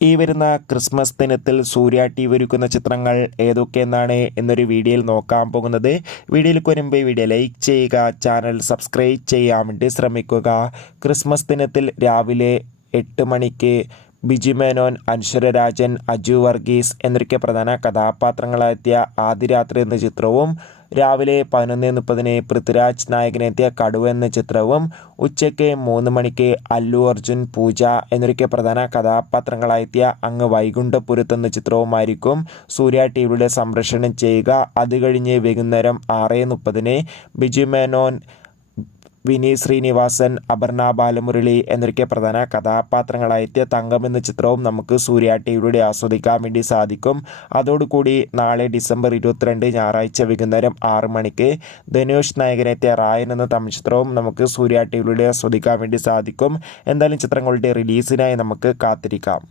ഈ വരുന്ന ക്രിസ്മസ് ദിനത്തിൽ സൂര്യ ടി.വി. ഒരുക്കുന്ന ചിത്രങ്ങൾ ഏതൊക്കെയെന്നാണ് എന്നൊരു വീഡിയോയിൽ നോക്കാൻ പോകുന്നത്. വീഡിയോയിലേക്ക് വരുമ്പോൾ വീഡിയോ ലൈക്ക് ചെയ്യുക, ചാനൽ സബ്സ്ക്രൈബ് ചെയ്യാൻ വേണ്ടി ശ്രമിക്കുക. ക്രിസ്മസ് ദിനത്തിൽ രാവിലെ 8 മണിക്ക് ബിജു മേനോൻ, അനശ്വര രാജൻ, അജു വർഗീസ് എന്നൊക്കെ പ്രധാന കഥാപാത്രങ്ങളെത്തിയ ആദ്യ രാത്രി എന്ന ചിത്രവും, രാവിലെ 11:30 പൃഥ്വിരാജ് നായകനെത്തിയ കടുവ എന്ന ചിത്രവും, ഉച്ചയ്ക്ക് 3 മണിക്ക് അല്ലു അർജുൻ, പൂജ എന്നൊക്കെ പ്രധാന കഥാപാത്രങ്ങളായെത്തിയ അങ്ങ് വൈകുണ്ഠപുരത്ത് എന്ന ചിത്രവുമായിരിക്കും സൂര്യ ടി.വിയുടെ സംപ്രേഷണം ചെയ്യുക. അത് കഴിഞ്ഞ് വൈകുന്നേരം 6:30 ബിജു മേനോൻ, വിനീത് ശ്രീനിവാസൻ, അപർണ ബാലമുരളി എന്നൊക്കെ പ്രധാന കഥാപാത്രങ്ങളായെത്തിയ തങ്കം എന്ന ചിത്രവും നമുക്ക് സൂര്യ ടി.വിയുടെ ആസ്വദിക്കാൻ വേണ്ടി സാധിക്കും. അതോടുകൂടി നാളെ ഡിസംബർ 22 ഞായറാഴ്ച വൈകുന്നേരം 6 മണിക്ക് ധനുഷ് നായകനെത്തിയ റായൻ എന്ന തമിഴ് ചിത്രവും നമുക്ക് സൂര്യ ടി.വിയുടെ ആസ്വദിക്കാൻ വേണ്ടി സാധിക്കും. എന്തായാലും ചിത്രങ്ങളുടെ റിലീസിനായി നമുക്ക് കാത്തിരിക്കാം.